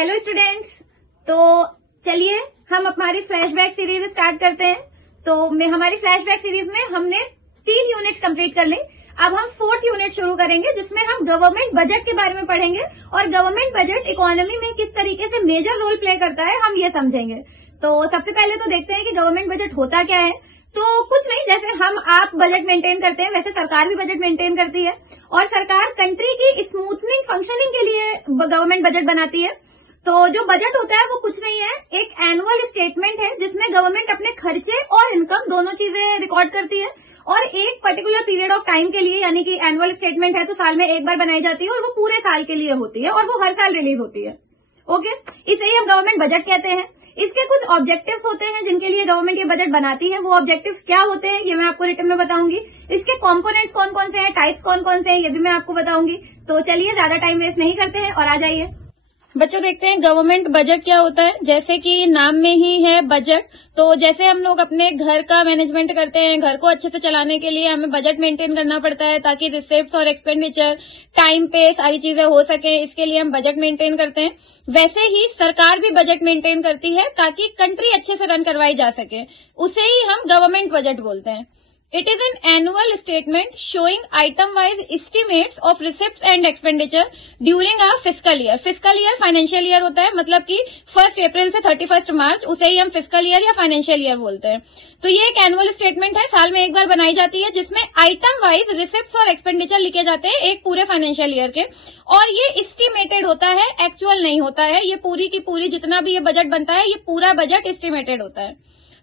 Hello students, तो चलिए हम हमारी फ्लैशबैक सीरीज स्टार्ट करते हैं। तो हमारी फ्लैशबैक सीरीज में हमने 3 यूनिट्स कंप्लीट कर ली। अब हम 4th यूनिट शुरू करेंगे जिसमें हम गवर्नमेंट बजट के बारे में पढ़ेंगे और गवर्नमेंट बजट इकोनॉमी में किस तरीके से मेजर रोल प्ले करता है हम ये समझेंगे। तो सबसे पहले तो देखते हैं कि गवर्नमेंट बजट होता क्या है। तो कुछ नहीं, जैसे आप बजट मेंटेन करते हैं वैसे सरकार भी बजट मेंटेन करती है और सरकार कंट्री की स्मूथनिंग फंक्शनिंग के लिए गवर्नमेंट बजट बनाती है। तो जो बजट होता है वो कुछ नहीं है, एक एनुअल स्टेटमेंट है जिसमें गवर्नमेंट अपने खर्चे और इनकम दोनों चीजें रिकॉर्ड करती है और एक पर्टिकुलर पीरियड ऑफ टाइम के लिए, यानी कि एनुअल स्टेटमेंट है तो साल में एक बार बनाई जाती है और वो पूरे साल के लिए होती है और वो हर साल रिलीज होती है। ओके, इसे ही हम गवर्नमेंट बजट कहते हैं। इसके कुछ ऑब्जेक्टिव्स होते हैं जिनके लिए गवर्नमेंट ये बजट बनाती है। वो ऑब्जेक्टिव्स क्या होते हैं ये मैं आपको रिटन में बताऊंगी। इसके कंपोनेंट्स कौन कौन से हैं, टाइप्स कौन कौन से हैं, ये भी मैं आपको बताऊंगी। तो चलिए ज्यादा टाइम वेस्ट नहीं करते हैं और आ जाइए बच्चों, देखते हैं गवर्नमेंट बजट क्या होता है। जैसे कि नाम में ही है बजट, तो जैसे हम लोग अपने घर का मैनेजमेंट करते हैं, घर को अच्छे से चलाने के लिए हमें बजट मेंटेन करना पड़ता है ताकि रिसिप्ट्स और एक्सपेंडिचर टाइम पे सारी चीजें हो सके, इसके लिए हम बजट मेंटेन करते हैं। वैसे ही सरकार भी बजट मेंटेन करती है ताकि कंट्री अच्छे से रन करवाई जा सके, उसे ही हम गवर्नमेंट बजट बोलते हैं। It is an annual statement showing item-wise estimates of receipts and expenditure during a fiscal year. Fiscal year financial year होता है, मतलब कि 1 अप्रैल से 31 मार्च, उसे ही हम fiscal year या financial year बोलते हैं। तो ये एक एनुअल स्टेटमेंट है, साल में एक बार बनाई जाती है, जिसमें आइटम वाइज रिसिप्ट्स और एक्सपेंडिचर लिखे जाते हैं एक पूरे फाइनेंशियल ईयर के। और ये एस्टिमेटेड होता है, एक्चुअल नहीं होता है। ये पूरी की पूरी जितना भी ये बजट बनता है, ये पूरा बजट एस्टिमेटेड होता है।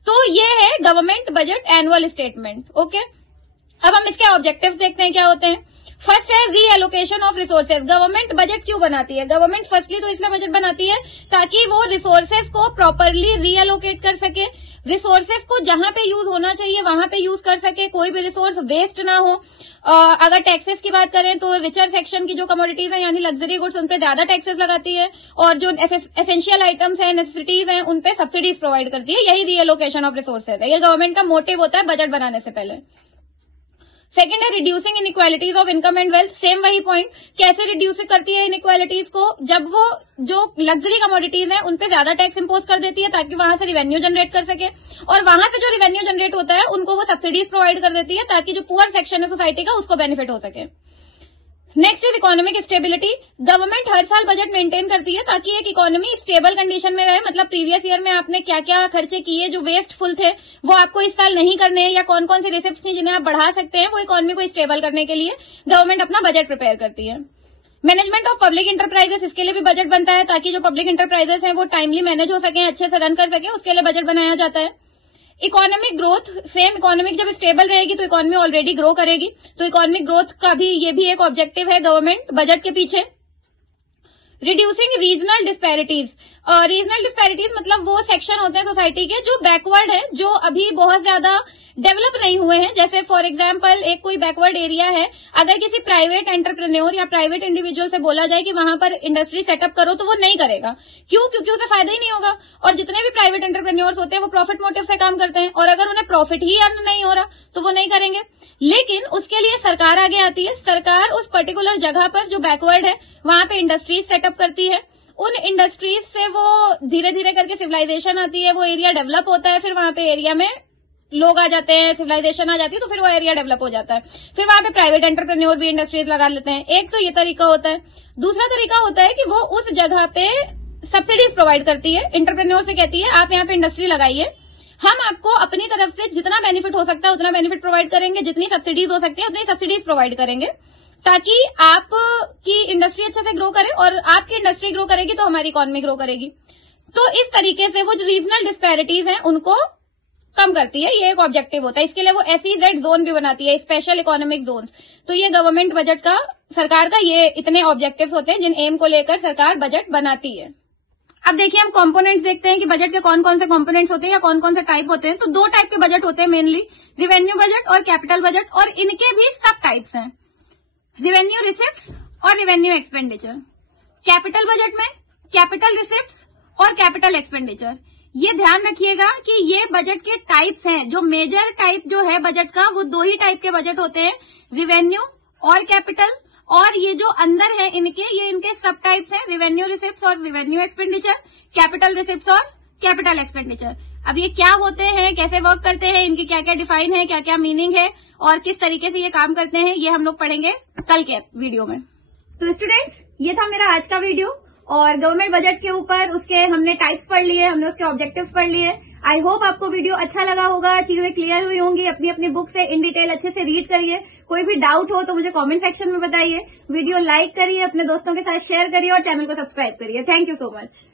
तो ये है government budget annual statement. Okay, अब हम इसके ऑब्जेक्टिव्स देखते हैं क्या होते हैं। फर्स्ट है reallocation of resources. Government budget क्यों बनाती है? गवर्नमेंट फर्स्टली तो इसलिए बजट बनाती है ताकि वो रिसोर्सेज को प्रॉपरली रीएलोकेट कर सके, रिसोर्सेज को जहां पे यूज होना चाहिए वहां पे यूज कर सके, कोई भी रिसोर्स वेस्ट ना हो। अगर टैक्सेस की बात करें तो रिचर सेक्शन की जो कमोडिटीज हैं यानी लग्जरी गुड्स, उन पे ज्यादा टैक्सेस लगाती है और जो एसेंशियल आइटम्स हैं, नेसेसिटीज हैं, उन पे सब्सिडीज प्रोवाइड करती है। यही रीएलोकेशन ऑफ रिसोर्सेज है, ये गवर्नमेंट का मोटिव होता है बजट बनाने से पहले। सेकेंड है reducing inequalities of income and wealth. Same वही पॉइंट, कैसे रिड्यूस करती है इनइक्वालिटीज को? जब वो जो लग्जरी कमोडिटीज हैं उन पे ज्यादा टैक्स इंपोज कर देती है ताकि वहां से रिवेन्यू जनरेट कर सके, और वहां से जो रिवेन्यू जनरेट होता है उनको वो सब्सिडीज प्रोवाइड कर देती है ताकि जो पुअर सेक्शन है सोसाइटी का उसको बेनिफिट हो सके। Next is economic stability. Government हर साल बजट मेंटेन करती है ताकि एक इकोनॉमी स्टेबल कंडीशन में रहे, मतलब प्रीवियस ईयर में आपने क्या क्या खर्चे किए जो वेस्टफुल थे वो आपको इस साल नहीं करने हैं, या कौन कौन सी रिसिप्ट्स थी जिन्हें आप बढ़ा सकते हैं, वो इकोनॉमी को स्टेबल करने के लिए गवर्नमेंट अपना बजट प्रिपेयर करती है। मैनेजमेंट ऑफ पब्लिक इंटरप्राइजेस, इसके लिए भी बजट बनता है ताकि जो पब्लिक इंटरप्राइजेस हैं वो टाइमली मैनेज हो सके, अच्छे से रन कर सके, उसके लिए बजट बनाया जाता है। इकोनॉमिक ग्रोथ, सेम इकोनॉमिक जब स्टेबल रहेगी तो इकोनॉमी ऑलरेडी ग्रो करेगी, तो इकोनॉमिक ग्रोथ का भी ये भी एक ऑब्जेक्टिव है गवर्नमेंट बजट के पीछे। Reducing regional disparities. Regional disparities मतलब वो सेक्शन होते हैं सोसाइटी के जो बैकवर्ड है, जो अभी बहुत ज्यादा डेवलप नहीं हुए हैं। जैसे फॉर एग्जाम्पल एक कोई बैकवर्ड एरिया है, अगर किसी प्राइवेट एंटरप्रेन्योर या प्राइवेट इंडिविजुअल से बोला जाए कि वहां पर इंडस्ट्री सेटअप करो तो वो नहीं करेगा। क्यों? क्योंकि उसे फायदा ही नहीं होगा। और जितने भी प्राइवेट एंटरप्रेन्योर्स होते हैं वो प्रॉफिट मोटिव से काम करते हैं, और अगर उन्हें प्रॉफिट ही अर्न नहीं हो रहा तो वो नहीं करेंगे। लेकिन उसके लिए सरकार आगे आती है, सरकार उस पर्टिकुलर जगह पर जो बैकवर्ड है वहां पे इंडस्ट्रीज सेटअप करती है। उन इंडस्ट्रीज से वो धीरे धीरे करके सिविलाइजेशन आती है, वो एरिया डेवलप होता है, फिर वहां पे एरिया में लोग आ जाते हैं, सिविलाइजेशन आ जाती है, तो फिर वो एरिया डेवलप हो जाता है, फिर वहां पे प्राइवेट एंटरप्रेन्योर भी इंडस्ट्रीज लगा लेते हैं। एक तो ये तरीका होता है। दूसरा तरीका होता है कि वो उस जगह पे सब्सिडीज प्रोवाइड करती है, इंटरप्रेन्योर से कहती है आप यहाँ पे इंडस्ट्री लगाइए, हम आपको अपनी तरफ से जितना बेनिफिट हो सकता है उतना बेनिफिट प्रोवाइड करेंगे, जितनी सब्सिडीज हो सकती है उतनी सब्सिडीज प्रोवाइड करेंगे ताकि आपकी इंडस्ट्री अच्छे से ग्रो करे, और आपकी इंडस्ट्री ग्रो करेगी तो हमारी इकोनॉमी ग्रो करेगी। तो इस तरीके से वो जो रीजनल डिस्पैरिटीज हैं उनको कम करती है, ये एक ऑब्जेक्टिव होता है। इसके लिए वो SEZ जोन भी बनाती है, स्पेशल इकोनॉमिक जोन। तो ये गवर्नमेंट बजट का, सरकार का, ये इतने ऑब्जेक्टिव्स होते हैं जिन एम को लेकर सरकार बजट बनाती है। अब देखिए हम कंपोनेंट्स देखते हैं कि बजट के कौन कौन से कंपोनेंट्स होते हैं या कौन कौन से टाइप होते हैं। तो 2 टाइप के बजट होते हैं मेनली, रिवेन्यू बजट और कैपिटल बजट, और इनके भी सब टाइप्स हैं, रिवेन्यू रिसिप्ट्स और रिवेन्यू एक्सपेंडिचर। कैपिटल बजट में कैपिटल रिसिप्ट्स और कैपिटल एक्सपेंडिचर। ये ध्यान रखिएगा कि ये बजट के टाइप्स हैं। जो मेजर टाइप जो है बजट का वो 2 ही टाइप के बजट होते हैं, रिवेन्यू और कैपिटल, और ये जो अंदर है ये इनके सब टाइप्स हैं, रेवेन्यू रिसिप्ट्स और रेवेन्यू एक्सपेंडिचर, कैपिटल रिसिप्ट्स और कैपिटल एक्सपेंडिचर। अब ये क्या होते हैं, कैसे वर्क करते हैं, इनकी क्या क्या डिफाइन है, क्या क्या मीनिंग है और किस तरीके से ये काम करते हैं, ये हम लोग पढ़ेंगे कल के वीडियो में। तो स्टूडेंट्स, ये था मेरा आज का वीडियो और गवर्नमेंट बजट के ऊपर उसके हमने टाइप्स पढ़ लिए, हमने उसके ऑब्जेक्टिव्स पढ़ लिए। आई होप आपको वीडियो अच्छा लगा होगा, चीजें क्लियर हुई होंगी। अपनी अपनी बुक से इन डिटेल अच्छे से रीड करिए। कोई भी डाउट हो तो मुझे कमेंट सेक्शन में बताइए। वीडियो लाइक करिए, अपने दोस्तों के साथ शेयर करिए और चैनल को सब्सक्राइब करिए। Thank you so much.